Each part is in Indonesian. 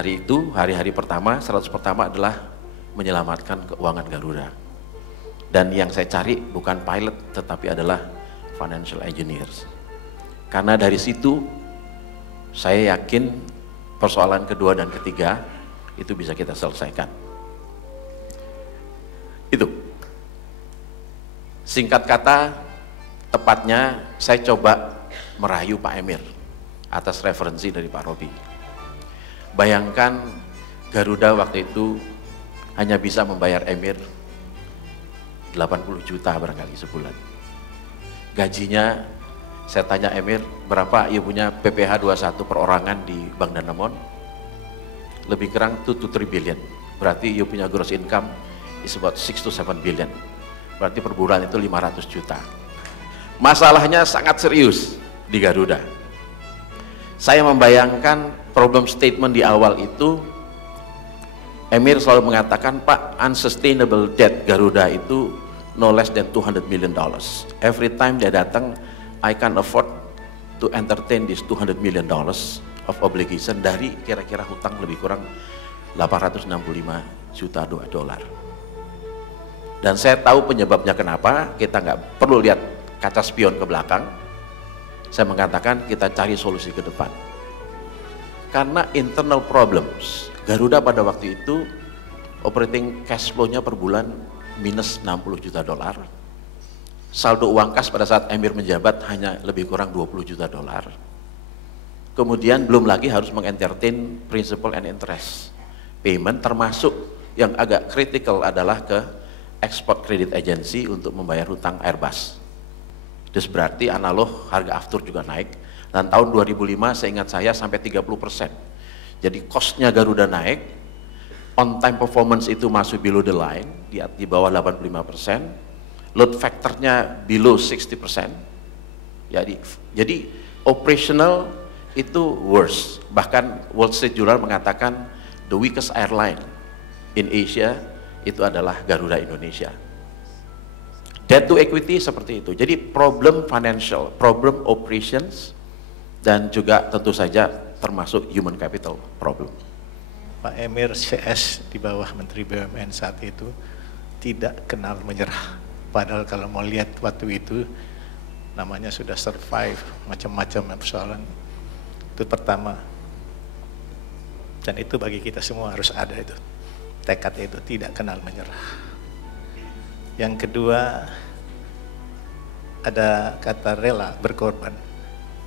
hari itu, hari-hari pertama, 100 pertama adalah menyelamatkan keuangan Garuda. Dan yang saya cari bukan pilot, tetapi adalah financial engineers. Karena dari situ, saya yakin persoalan kedua dan ketiga, itu bisa kita selesaikan. Itu. Singkat kata, tepatnya saya coba merayu Pak Emir atas referensi dari Pak Robi. Bayangkan Garuda waktu itu hanya bisa membayar Emir 80 juta barangkali sebulan. Gajinya, saya tanya Emir, berapa ia punya PPh 21 perorangan di Bank Danamon? Lebih kurang 2 to 3 billion. Berarti ia punya gross income is about 6 to 7 billion. Berarti per bulan itu 500 juta. Masalahnya sangat serius di Garuda. Saya membayangkan problem statement di awal itu, Emir selalu mengatakan, Pak, unsustainable debt Garuda itu no less than $200 million. Every time dia datang, I can afford to entertain this $200 million of obligation dari kira-kira hutang lebih kurang 865 juta dolar. Dan saya tahu penyebabnya kenapa, kita nggak perlu lihat kaca spion ke belakang. Saya mengatakan kita cari solusi ke depan. Karena internal problems, Garuda pada waktu itu operating cash flow-nya per bulan minus 60 juta dolar. Saldo uang kas pada saat Emir menjabat hanya lebih kurang 20 juta dolar. Kemudian belum lagi harus mengentertain principal and interest payment, termasuk yang agak kritikal adalah ke export credit agency untuk membayar hutang Airbus. Terus berarti analog harga aftur juga naik, dan tahun 2005 seingat saya sampai 30%. Jadi cost-nya Garuda naik, on time performance itu masuk below the line, di bawah 85%, load factor-nya below 60%. Jadi operational itu worse. Bahkan Wall Street Journal mengatakan the weakest airline in Asia itu adalah Garuda Indonesia. Debt to equity seperti itu. Jadi problem financial, problem operations, dan juga tentu saja termasuk human capital problem. Pak Emir CS di bawah Menteri BUMN saat itu tidak kenal menyerah. Padahal kalau mau lihat waktu itu namanya sudah survive macam-macam persoalan. Itu pertama. Dan itu bagi kita semua harus ada itu. Tekad itu tidak kenal menyerah. Yang kedua, ada kata rela berkorban.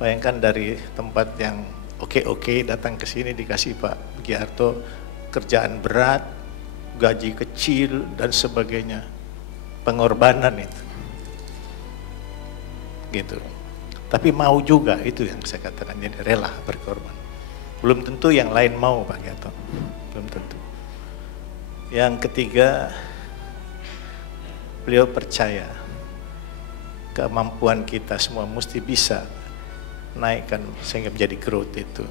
Bayangkan dari tempat yang oke-oke datang ke sini dikasih Pak Giarto kerjaan berat, gaji kecil dan sebagainya. Pengorbanan itu. Gitu. Tapi mau juga, itu yang saya katakan, jadi rela berkorban. Belum tentu yang lain mau Pak Giarto. Belum tentu. Yang ketiga, beliau percaya kemampuan kita semua mesti bisa naikkan sehingga menjadi growth itu.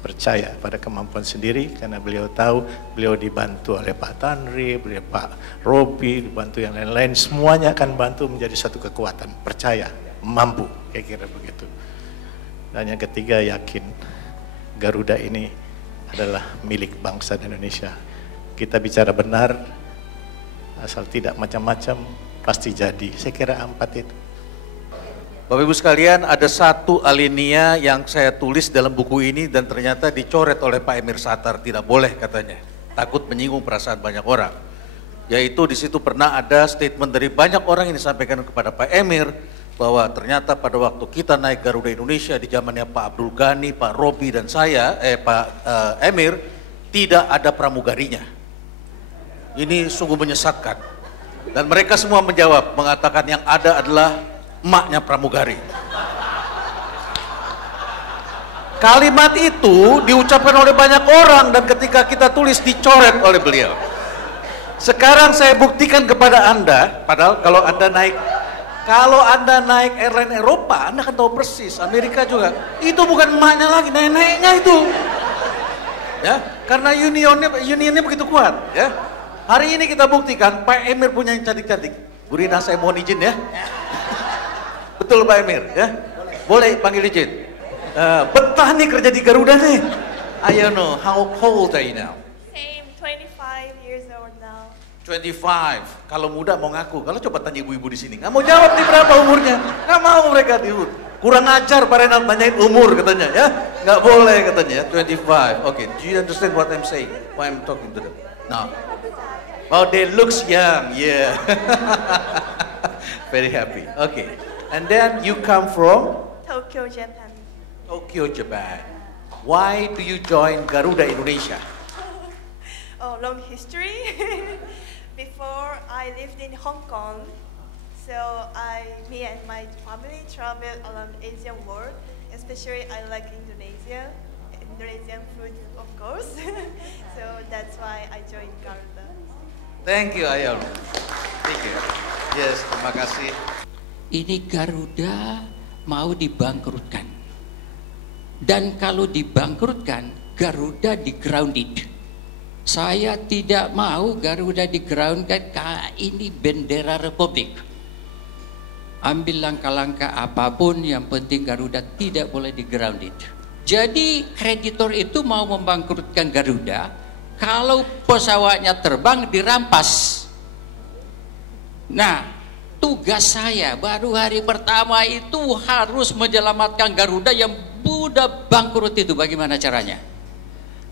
Percaya pada kemampuan sendiri karena beliau tahu beliau dibantu oleh Pak Tanri, beliau Pak Robi, dibantu yang lain-lain, semuanya akan bantu menjadi satu kekuatan. Percaya, mampu, kira-kira begitu. Dan yang ketiga, yakin Garuda ini adalah milik bangsa Indonesia. Kita bicara benar, asal tidak macam-macam, pasti jadi. Saya kira 4 itu. Bapak Ibu sekalian, ada satu alinea yang saya tulis dalam buku ini dan ternyata dicoret oleh Pak Emir Sattar, tidak boleh katanya. Takut menyinggung perasaan banyak orang. Yaitu di situ pernah ada statement dari banyak orang yang disampaikan kepada Pak Emir bahwa ternyata pada waktu kita naik Garuda Indonesia di zamannya Pak Abdul Ghani, Pak Robi dan saya, Pak Emir, tidak ada pramugarinya. Ini sungguh menyesatkan. Dan mereka semua menjawab, mengatakan yang ada adalah emaknya pramugari. Kalimat itu diucapkan oleh banyak orang dan ketika kita tulis dicoret oleh beliau. Sekarang saya buktikan kepada Anda, padahal kalau Anda naik airline Eropa, Anda kan tahu persis, Amerika juga, itu bukan emaknya lagi, neneknya itu. Ya, karena unionnya begitu kuat, ya. Hari ini kita buktikan Pak Emir punya yang cantik-cantik. Bu Rina, saya mohon izin ya. Betul Pak Emir ya? Boleh panggil izin. Betah nih kerja di Garuda nih. Ayono, how old are you now? Same, 25 years old now. 25. Kalau muda mau ngaku, kalau coba tanya ibu-ibu di sini, nggak mau jawab nih berapa umurnya, nggak mau mereka dirut. Kurang ajar Pak Renald nanyain umur katanya ya, nggak boleh katanya ya. 25. Okay, do you understand what I'm saying? Why I'm talking to them? No. Oh, they looks young, yeah. Very happy. Okay, and then you come from Tokyo, Japan. Tokyo, Japan. Why do you join Garuda Indonesia? Oh, long history. Before I lived in Hong Kong, so me and my family traveled around Asian world. Especially I like Indonesian food, of course. So that's why I joined Garuda. Thank you, Ayono. Thank you. Yes, terima kasih. Ini Garuda mau dibangkrutkan. Dan kalau dibangkrutkan, Garuda di-grounded. Saya tidak mau Garuda di-grounded, karena ini bendera Republik. Ambil langkah-langkah apapun, yang penting Garuda tidak boleh di-grounded. Jadi kreditor itu mau membangkrutkan Garuda, kalau pesawatnya terbang dirampas. Nah, tugas saya baru hari pertama itu harus menyelamatkan Garuda yang sudah bangkrut itu. Bagaimana caranya?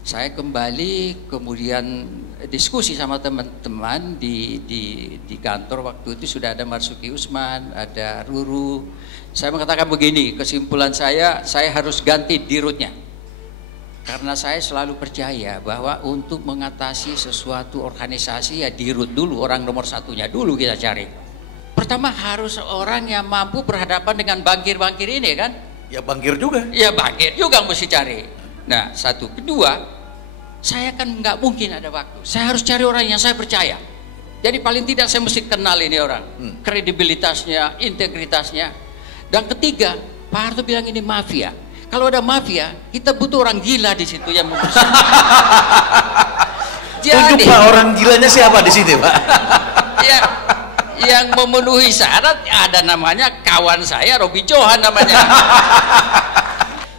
Saya kembali kemudian diskusi sama teman-teman di kantor. Waktu itu sudah ada Marsuki Usman, ada Ruru. Saya mengatakan begini, kesimpulan saya harus ganti dirutnya. Karena saya selalu percaya bahwa untuk mengatasi sesuatu organisasi ya dirut dulu, orang nomor satunya dulu kita cari. Pertama harus orang yang mampu berhadapan dengan bankir-bankir ini kan. Ya bankir juga. Ya bankir juga mesti cari. Nah satu, kedua, saya kan nggak mungkin ada waktu. Saya harus cari orang yang saya percaya. Jadi paling tidak saya mesti kenal ini orang, kredibilitasnya, integritasnya. Dan ketiga, Pak Harto bilang ini mafia. Kalau ada mafia, kita butuh orang gila di situ yang membersih. Jadi Pak, orang gilanya siapa di sini, Pak? Ya, yang memenuhi syarat ada namanya kawan saya Robi Johan namanya.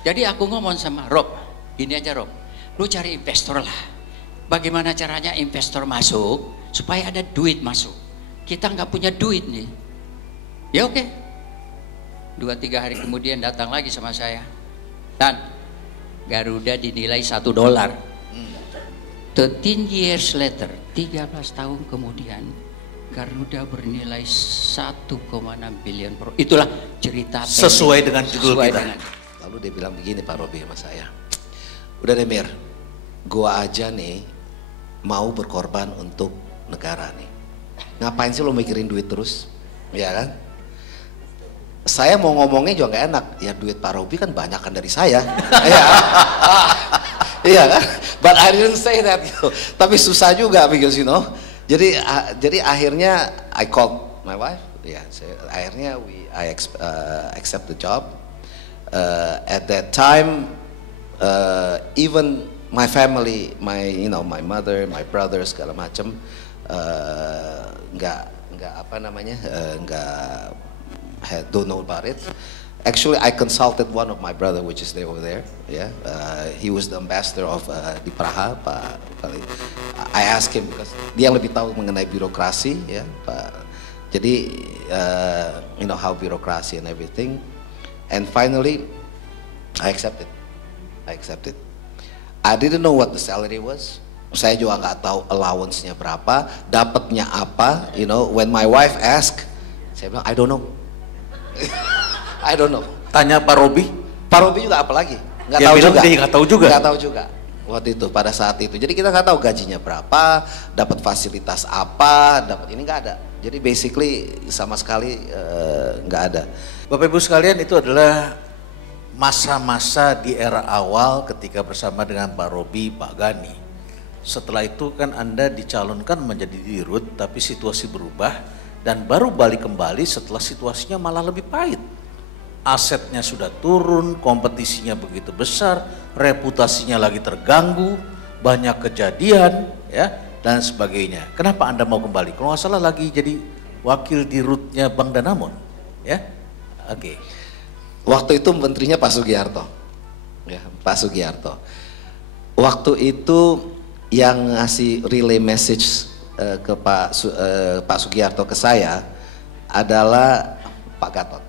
Jadi aku ngomong sama Rob, gini aja Rob, lu cari investor lah. Bagaimana caranya investor masuk supaya ada duit masuk? Kita nggak punya duit nih. Ya oke. 2-3 hari kemudian datang lagi sama saya. Dan Garuda dinilai $1. 13 years later, 13 tahun kemudian, Garuda bernilai 1,6 billion. Itulah cerita sesuai dengan judul kita. Lalu dia bilang begini Pak Robi sama saya, udah deh Mir, gua aja nih mau berkorban untuk negara nih. Ngapain sih lo mikirin duit terus, ya kan? Saya mau ngomongnya juga nggak enak, ya duit Pak Robi kan banyak kan dari saya, ya, iya kan? But I didn't say that, gitu. Tapi susah juga because you know. Jadi akhirnya I called my wife, ya. Akhirnya I accept the job. At that time, even my family, my mother, my brother segala macam, nggak don't know about it. Actually, I consulted one of my brother, which is over there. Yeah, he was the ambassador of di Praha, Pak. I asked him because dia yang lebih tahu mengenai birokrasi, ya, Pak. Jadi, how birokrasi and everything. And finally, I accepted. I didn't know what the salary was. Saya juga nggak tahu allowance-nya berapa, dapatnya apa. When my wife asked, saya bilang I don't know. I don't know. Tanya Pak Robi. Pak Robi juga apalagi? Nggak tahu juga. Waktu itu pada saat itu. Jadi kita nggak tahu gajinya berapa, dapat fasilitas apa, dapat ini nggak ada. Jadi basically sama sekali nggak ada. Bapak Ibu sekalian, itu adalah masa-masa di era awal ketika bersama dengan Pak Robi, Pak Gani. Setelah itu kan Anda dicalonkan menjadi dirut, tapi situasi berubah dan baru balik kembali setelah situasinya malah lebih pahit. Asetnya sudah turun, kompetisinya begitu besar, reputasinya lagi terganggu, banyak kejadian, ya, dan sebagainya. Kenapa Anda mau kembali? Kalau nggak salah lagi jadi wakil dirutnya Bank Danamon, ya? Oke. Waktu itu menterinya Pak Sugiharto, ya, Pak Sugiharto. Waktu itu yang ngasih relay message ke Pak Sugiharto ke saya adalah Pak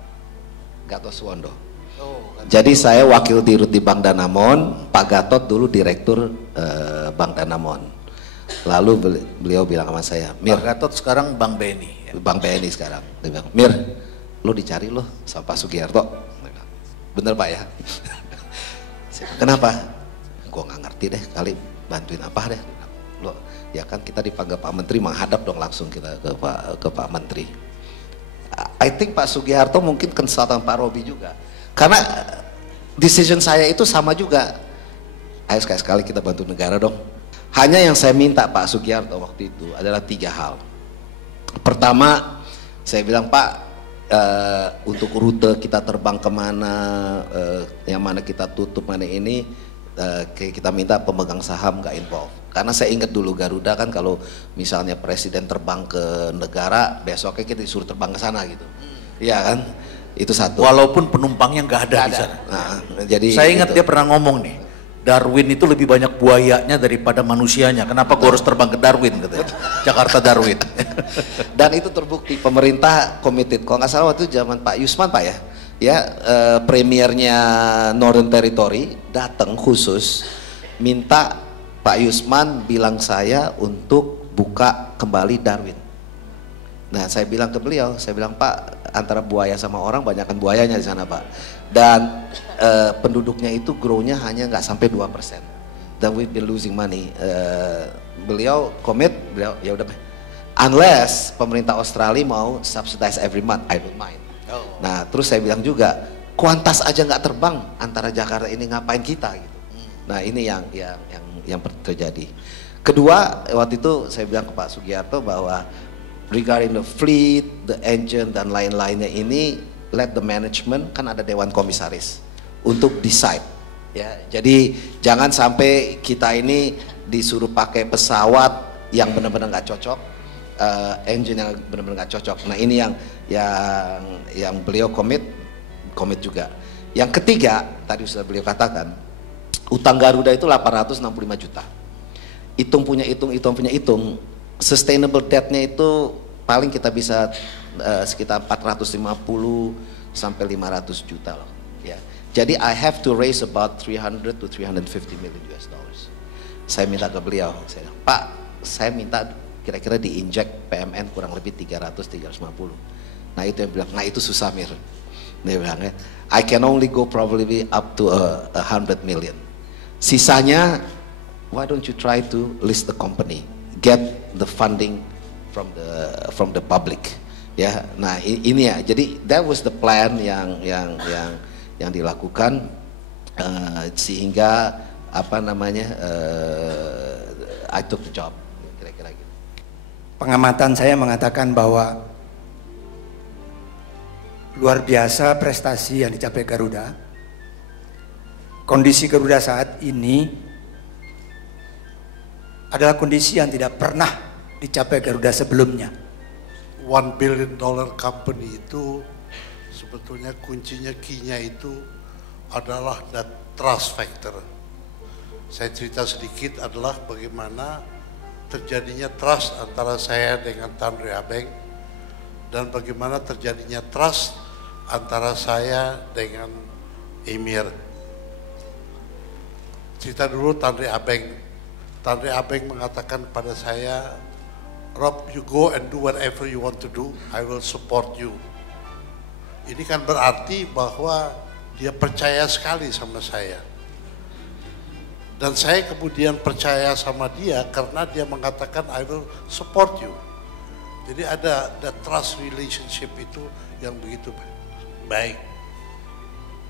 Gatot Suwondo. Jadi saya wakil dirut di Bank Danamon, Pak Gatot dulu direktur Bank Danamon. Lalu beliau bilang sama saya, Mir, Pak Gatot sekarang Bank BNI. Bank BNI sekarang. Dia bilang, Mir, lo dicari lo sama Pak Sugiharto. Bener Pak ya? Kenapa? Gue nggak ngerti deh, kali bantuin apa deh. Lo, ya kan kita dipanggil Pak Menteri, menghadap dong langsung kita ke Pak Menteri. I think Pak Sugiharto mungkin konsultan Pak Robi juga. Karena decision saya itu sama juga. Ayo sekali-sekali kita bantu negara dong. Hanya yang saya minta Pak Sugiharto waktu itu adalah 3 hal. Pertama, saya bilang Pak, untuk rute kita terbang kemana, yang mana kita tutup, mana ini, kita minta pemegang saham nggak involve. Karena saya ingat dulu Garuda kan kalau misalnya presiden terbang ke negara, besoknya kita disuruh terbang ke sana gitu. Iya kan? Itu satu. Walaupun penumpangnya nggak ada di sana. Nah, jadi saya ingat itu. dia pernah ngomong nih, Darwin itu lebih banyak buayanya daripada manusianya. Kenapa gue harus terbang ke Darwin katanya? Jakarta Darwin. Dan itu terbukti pemerintah committed. Kalau nggak salah waktu itu zaman Pak Yusman Pak ya, premiernya Northern Territory datang khusus minta Pak Yusman bilang saya untuk buka kembali Darwin. Nah saya bilang ke beliau, saya bilang Pak, antara buaya sama orang banyakkan buayanya di sana Pak. Dan penduduknya itu grow-nya hanya nggak sampai 2%. Dan we've been losing money. Beliau komit, beliau ya udah. Unless pemerintah Australia mau subsidize every month, I don't mind. Nah terus saya bilang juga, Qantas aja nggak terbang antara Jakarta ini, ngapain kita gitu. Nah ini yang terjadi. Kedua, waktu itu saya bilang ke Pak Sugiharto bahwa regarding the fleet, the engine dan lain-lainnya ini, let the management, kan ada dewan komisaris untuk decide ya. Jadi jangan sampai kita ini disuruh pakai pesawat yang benar-benar nggak cocok, engine yang benar-benar nggak cocok. Nah ini yang beliau komit juga. Yang ketiga tadi sudah beliau katakan, utang Garuda itu 865 juta. Hitung punya hitung, sustainable debt-nya itu paling kita bisa sekitar 450 sampai 500 juta loh ya. Jadi I have to raise about 300 to 350 million US dollars. Saya minta ke beliau, saya bilang, Pak, saya minta kira-kira diinjek PMN kurang lebih 300-350. Nah itu yang bilang, nah itu susah Mir. Dia bilang, I can only go probably up to 100 million. Sisanya, why don't you try to list the company, get the funding from the public, ya. Nah ini ya. Jadi that was the plan yang dilakukan sehingga apa namanya I took the job, kira-kira gitu. Pengamatan saya mengatakan bahwa luar biasa prestasi yang dicapai Garuda. Kondisi Garuda saat ini adalah kondisi yang tidak pernah dicapai Garuda sebelumnya. $1 billion company itu sebetulnya kuncinya, key-nya itu adalah the trust factor. Saya cerita sedikit adalah bagaimana terjadinya trust antara saya dengan Tan Sri Abeng dan bagaimana terjadinya trust antara saya dengan Emir. Cerita dulu Tan Sri Abeng. Tan Sri Abeng mengatakan pada saya, Rob, you go and do whatever you want to do, I will support you. Ini kan berarti bahwa dia percaya sekali sama saya. Dan saya kemudian percaya sama dia karena dia mengatakan I will support you. Jadi ada trust relationship itu yang begitu baik.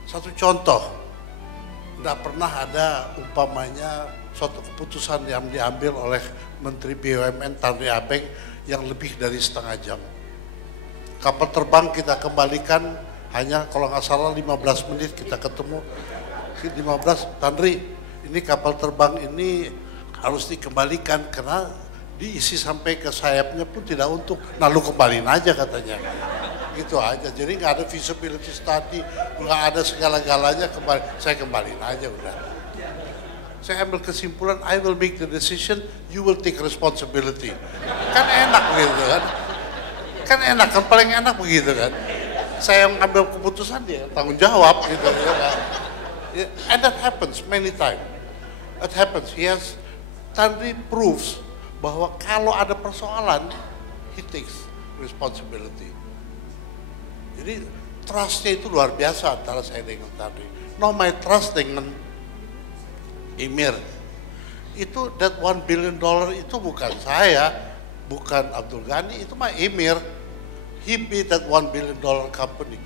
Satu contoh, tidak pernah ada umpamanya suatu keputusan yang diambil oleh Menteri BUMN Tan Sri Abeng yang lebih dari setengah jam. Kapal terbang kita kembalikan hanya kalau nggak salah 15 menit kita ketemu. 15, Tan Sri, ini kapal terbang ini harus dikembalikan karena diisi sampai ke sayapnya pun tidak untuk. Nah lu kembaliin aja katanya. Gitu aja, jadi nggak ada feasibility study, nggak ada segala-galanya, saya kembaliin aja udah. saya ambil kesimpulan, I will make the decision, you will take responsibility. Kan enak gitu kan. Kan enak, kan paling enak begitu kan. Saya yang ambil keputusan, dia tanggung jawab gitu ya kan. And that happens many times. It happens. Tanri proves bahwa kalau ada persoalan, he takes responsibility. Jadi trustnya itu luar biasa antara saya dengan Tanri. No, my trust dengan Emir itu that $1 billion itu bukan saya, bukan Abdul Ghani, itu mah Emir. He made that $1 billion company,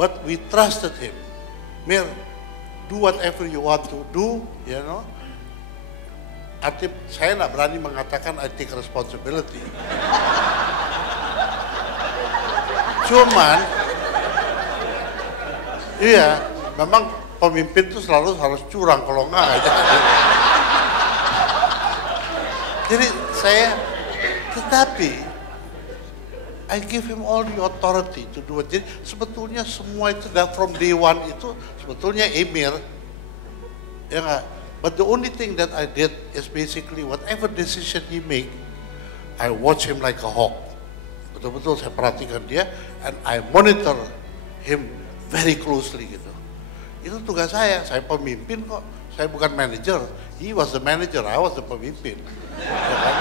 but we trusted him. Mir, do whatever you want to do, you know. Artinya saya nggak berani mengatakan I take responsibility. Cuman, iya, memang pemimpin itu selalu harus curang, kalau enggak aja. Jadi tetapi I give him all the authority to do it. Jadi sebetulnya semua itu from day one itu sebetulnya Emir, ya nggak. But the only thing that I did is basically whatever decision he make, I watch him like a hawk. Betul-betul saya perhatikan dia, and I monitor him very closely gitu. Itu tugas saya pemimpin kok. Saya bukan manager. He was the manager, I was the pemimpin. Ya kan?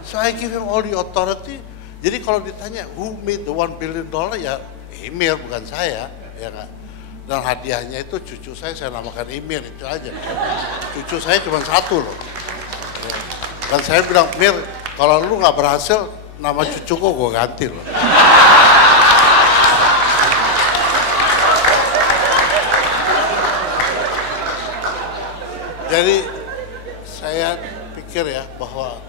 So I give him all the authority. Jadi kalau ditanya who made the $1 billion, ya Emir, bukan saya, ya kan? Dan hadiahnya itu cucu saya namakan Emir, itu aja. Cucu saya cuma satu loh. Dan saya bilang, Mir, kalau lu nggak berhasil, nama cucuku gue ganti loh. Jadi saya pikir ya bahwa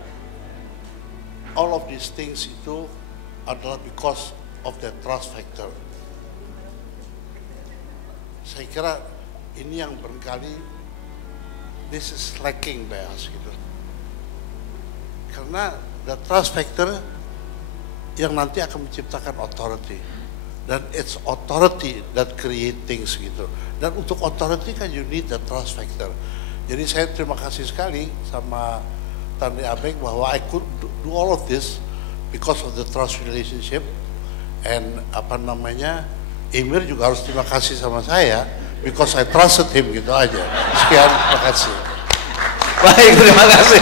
all of these things itu adalah because of the trust factor. Saya kira ini yang barangkali this is lacking by us gitu. Karena the trust factor yang nanti akan menciptakan authority. Dan it's authority that create things gitu. Dan untuk authority kan you need the trust factor. Jadi saya terima kasih sekali sama Tanri Abeng bahwa I could do all of this because of the trust relationship. And Emir juga harus terima kasih sama saya because I trusted him, gitu aja. Sekian, terima kasih. Baik, terima kasih.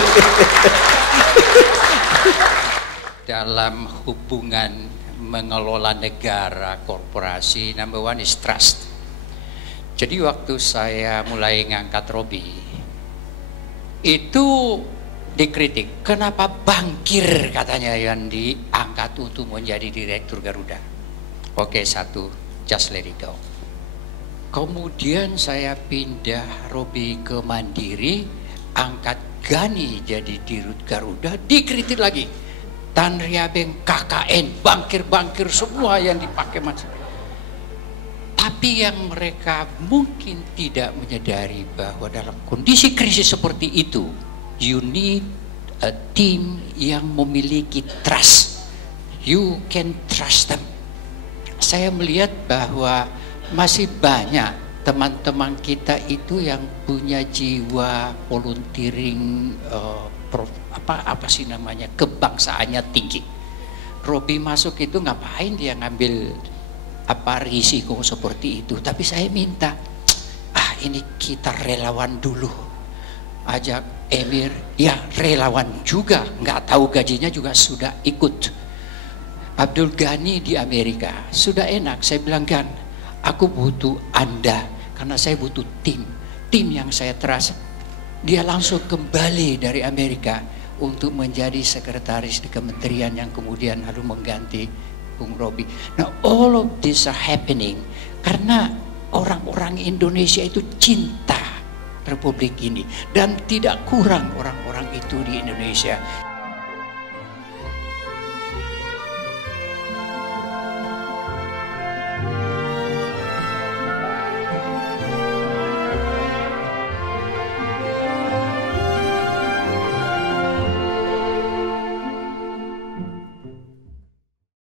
Dalam hubungan mengelola negara, korporasi, number one is trust. Jadi waktu saya mulai ngangkat Robi, itu dikritik, kenapa bangkir katanya yang diangkat untuk menjadi direktur Garuda. Oke, satu, just let it go. Kemudian saya pindah Robi ke Mandiri, angkat Ghani jadi dirut Garuda, dikritik lagi. Tanri Abeng, KKN, bangkir-bangkir semua yang dipakai macam. Tapi yang mereka mungkin tidak menyadari bahwa dalam kondisi krisis seperti itu, you need a team yang memiliki trust. You can trust them. Saya melihat bahwa masih banyak teman-teman kita itu yang punya jiwa volunteering, kebangsaannya tinggi. Robi masuk itu ngapain dia ngambil risiko seperti itu. Tapi saya minta, ini kita relawan dulu. Ajak Emir, ya relawan juga, nggak tahu gajinya juga sudah ikut. Abdul Ghani di Amerika, sudah enak. Saya bilang, Gan, aku butuh Anda, karena saya butuh tim yang saya trust. Dia langsung kembali dari Amerika untuk menjadi sekretaris di kementerian yang kemudian harus mengganti Bung Robi. Nah, all of this are happening karena orang-orang Indonesia itu cinta Republik ini, dan tidak kurang orang-orang itu di Indonesia.